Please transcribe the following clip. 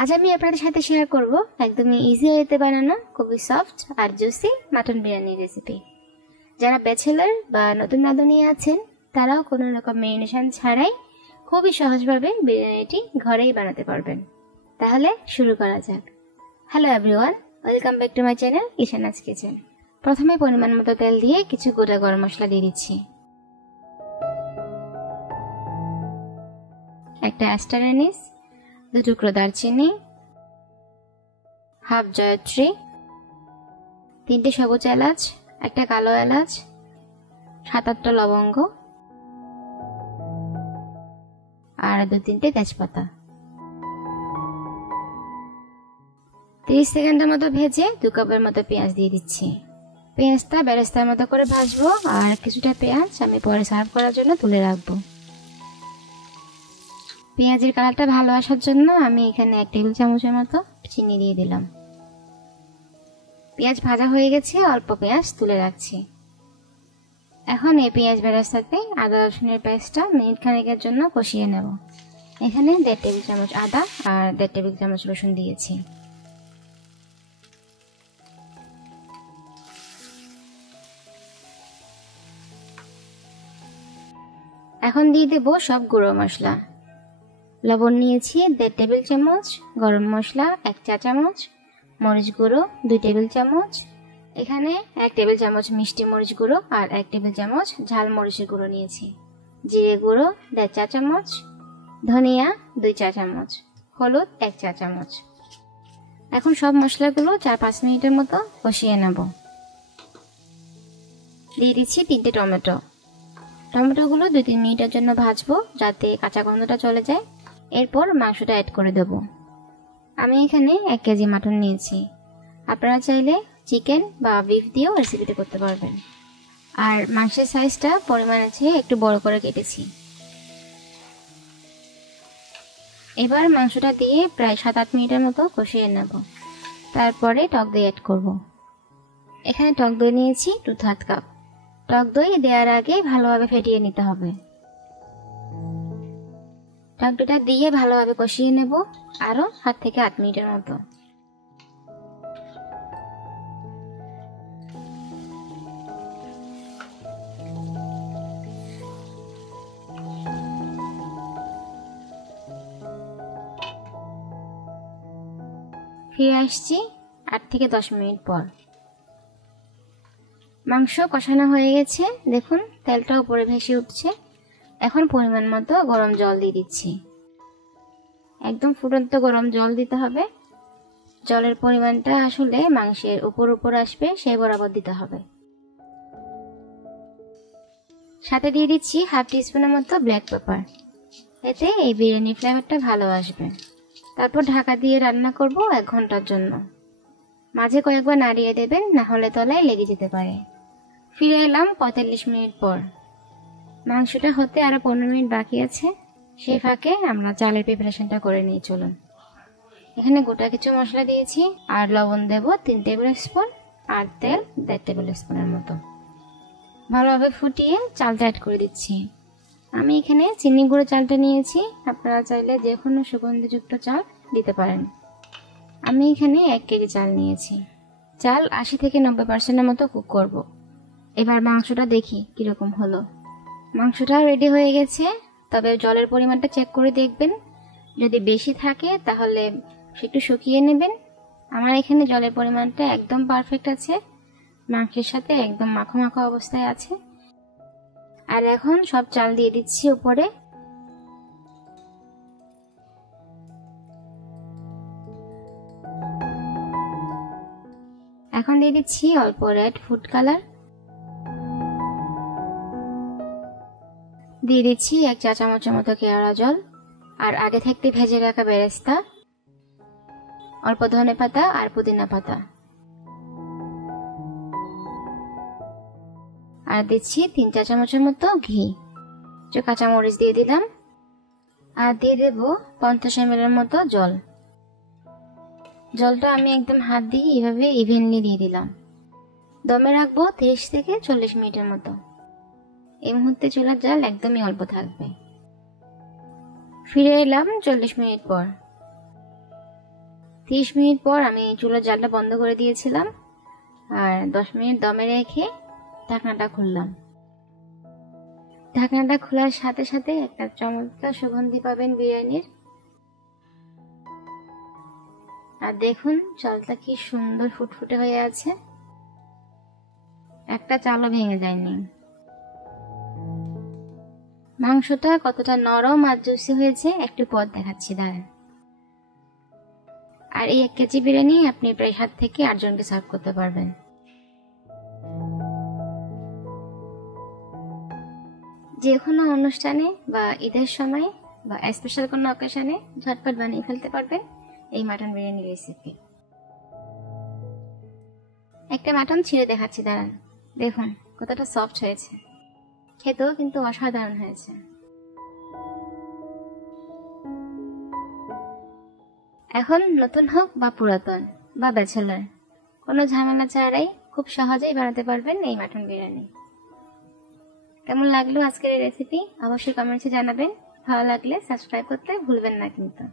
আজ আমি আপনাদের সাথে শেয়ার করব একদমই ইজি ওয়েতে বানানো খুবই সফট আর জুসি মাটন বিরিয়ানি রেসিপি। যারা ব্যাচেলর বা নতুন রাঁধুনি আছেন তারাও কোনো রকম মেরিনেশন ছাড়াই খুবই সহজভাবে বিরিয়ানিটি ঘরেই বানাতে পারবেন। তাহলে শুরু করা যাক। Hello everyone, welcome back to my channel Ishana's kitchen. প্রথমে পরিমাণ মতো তেল দিয়ে কিছু গোটা গরম মশলা দিয়ে দিচ্ছি। একটা স্টার অ্যানিস, 2 টুকরো দারচিনি, হাফ জয়ত্রী, 3টে সবুজ এলাচ, একটা কালো এলাচ, 7-8টা লবঙ্গ আর 2-3টে তেজপাতা। 30 সেকেন্ডের মতো ভেজে 2 কাপের মতো পেঁয়াজ দিয়ে দিচ্ছি। পেঁয়াজটা বেরেস্তার মতো করে ভাজবো আর কিছুটা পেঁয়াজ আমি পরে সার্ভ করার জন্য তুলে রাখবো। পেঁয়াজের কালারটা ভালো আসার জন্য আমি এখানে 1 টেবিল চামচের মতো চিনি দিয়ে দিলাম। পেঁয়াজ ভাজা হয়ে গেছে, অল্প পেঁয়াজ তুলে রাখছি। এখন এই পেঁয়াজ বেরেস্তাতে আদা রসুনের পেস্টটা মিনিট খানেকের জন্য কষিয়ে নেব। এখানে 1.5 টেবিল চামচ আদা আর 1.5 টেবিল চামচ রসুন দিয়েছি। এখন দিয়ে দেব সব গুঁড়ো মশলা। লবণ নিয়েছি 1.5 টেবিল চামচ, গরম মশলা 1 চা চামচ, মরিচ গুঁড়ো 2 টেবিল চামচ, এখানে 1 টেবিল চামচ মিষ্টি মরিচ গুঁড়ো আর 1 টেবিল চামচ ঝাল মরিচের গুঁড়ো নিয়েছি, জিরে গুঁড়ো 1.5 চা চামচ, ধনিয়া 2 চা চামচ, হলুদ 1 চা চামচ। এখন সব মশলাগুলো 4-5 মিনিটের মতো কষিয়ে নেব। দিয়ে দিচ্ছি 3টে টমেটো। টমেটোগুলো 2-3 মিনিটের জন্য ভাজবো যাতে কাঁচা গন্ধটা চলে যায়। এরপর মাংসটা অ্যাড করে দেব। আমি এখানে 1 কেজি মাটন নিয়েছি। আপনারা চাইলে চিকেন বা বিফ দিয়েও রেসিপিটা করতে পারবেন। আর মাংসের সাইজটা পরিমাণের চেয়ে একটু বড় করে কেটেছি। এবার মাংসটা দিয়ে প্রায় 7-8 মিনিটের মতো কষিয়ে নেব। তারপরে টক দই অ্যাড করব। এখানে টক দই নিয়েছি 2/3 কাপ। টক দই দেওয়ার আগে ভালোভাবে ফেটিয়ে নিতে হবে। টক দইটা দিয়ে ভালোভাবে কষিয়ে নেব আরো 7 থেকে 8 মিনিটের মতো। ফিরে আসছি 8 থেকে 10 মিনিট পর। মাংস কষানো হয়ে গেছে, দেখুন তেলটা উপরে ভেসে উঠছে। এখন পরিমাণ মতো গরম জল দিয়ে দিচ্ছি। একদম ফুটন্ত গরম জল দিতে হবে। জলের পরিমাণটা আসলে মাংসের উপর আসবে সেই বরাবর দিতে হবে। সাথে দিয়ে দিচ্ছি হাফ টিস্পুনের মতো ব্ল্যাক পেপার, এতে এই বিরিয়ানি ফ্লেভারটা ভালো আসবে। তারপর ঢাকা দিয়ে রান্না করব 1 ঘন্টার জন্য। মাঝে কয়েকবার নাড়িয়ে দেবেন, না হলে তলায় লেগে যেতে পারে। ফিরে এলাম 45 মিনিট পর। মাংসটা হতে আরো 15 মিনিট বাকি আছে। সেই ফাঁকে আমরা চালের প্রিপারেশনটা করে নিই, চলুন। এখানে গোটা কিছু মশলা দিয়েছি আর লবণ দেব 3 টেবিল স্পুন আর তেল 1.5 টেবিল স্পুনের মতো। ভালোভাবে ফুটিয়ে চালটা অ্যাড করে দিচ্ছি। আমি এখানে চিনি গুঁড়ো চালটা নিয়েছি, আপনারা চাইলে যে কোনো সুগন্ধিযুক্ত চাল দিতে পারেন। আমি এখানে 1 কেজি চাল নিয়েছি। চাল 80 থেকে 90% মতো কুক করব। এবার মাংসটা দেখি কিরকম হলো। মাংসটাও রেডি হয়ে গেছে, তবে জলের পরিমাণটা চেক করে দেখবেন। যদি বেশি থাকে তাহলে একটু শুকিয়ে নেবেন। আমার এখানে জলের পরিমাণটা একদম পারফেক্ট আছে, মাংসের সাথে একদম মাখো মাখো অবস্থায় আছে। আর এখন সব চাল দিয়ে দিচ্ছি উপরে। এখন দিয়ে দিচ্ছি অল্প রেড ফুড কালার, দিয়ে দিচ্ছি 1 চা চামচের মতো কেওড়া জল আর আগে থাকতে ভেজে রাখা বেরেস্তা, অল্প ধনে পাতা আর পুদিনা পাতা, আর দিচ্ছি 3 চা চামচের মতো ঘি। কাঁচা মরিচ দিয়ে দিলাম আর দিয়ে দেব 50 ml এর মতো জল। জলটা আমি একদম হাত দিয়ে এইভাবে ইভেনলি দিয়ে দিলাম। দমে রাখবো 30 থেকে 40 মিনিটের মতো। এই মুহূর্তে চুলার জাল একদমই অল্প থাকবে। ফিরে এলাম 40 মিনিট পর। 30 মিনিট পর আমি চুলার জালটা বন্ধ করে দিয়েছিলাম আর 10 মিনিট দমে রেখে ঢাকনাটা খুললাম। ঢাকনাটা খোলার সাথে সাথে একটা চমৎকার সুগন্ধি পাবেন বিরিয়ানির। আর দেখুন চালটা কি সুন্দর ফুটফুটে হয়ে আছে, একটা চালও ভেঙে যায়নি। মাংসটা কতটা নরম আর জুসি হয়েছে একটু পর দেখাচ্ছি, দাঁড়ান। আর এই 1 কেজি বিরিয়ানি আপনি প্রায় 7 থেকে 8 জনকে সার্ভ করতে পারবেন। যে কোনো অনুষ্ঠানে বা ঈদের সময় বা স্পেশাল কোনো অকেশনে ঝটপট বানিয়ে ফেলতে পারবেন এই মাটন বিরিয়ানি রেসিপি। একটা মাটন ছিঁড়ে দেখাচ্ছি, দাঁড়ান। দেখুন কতটা সফট হয়েছে, খেতেও কিন্তু অসাধারণ হয়েছে। এখন নতুন হোক বা পুরাতন বা ব্যাচেলর, কোনো ঝামেলা ছাড়াই খুব সহজেই বানাতে পারবেন এই মাটন বিরিয়ানি। কেমন লাগলো আজকের এই রেসিপি অবশ্যই কমেন্টসে জানাবেন। ভালো লাগলে সাবস্ক্রাইব করতে ভুলবেন না কিন্তু।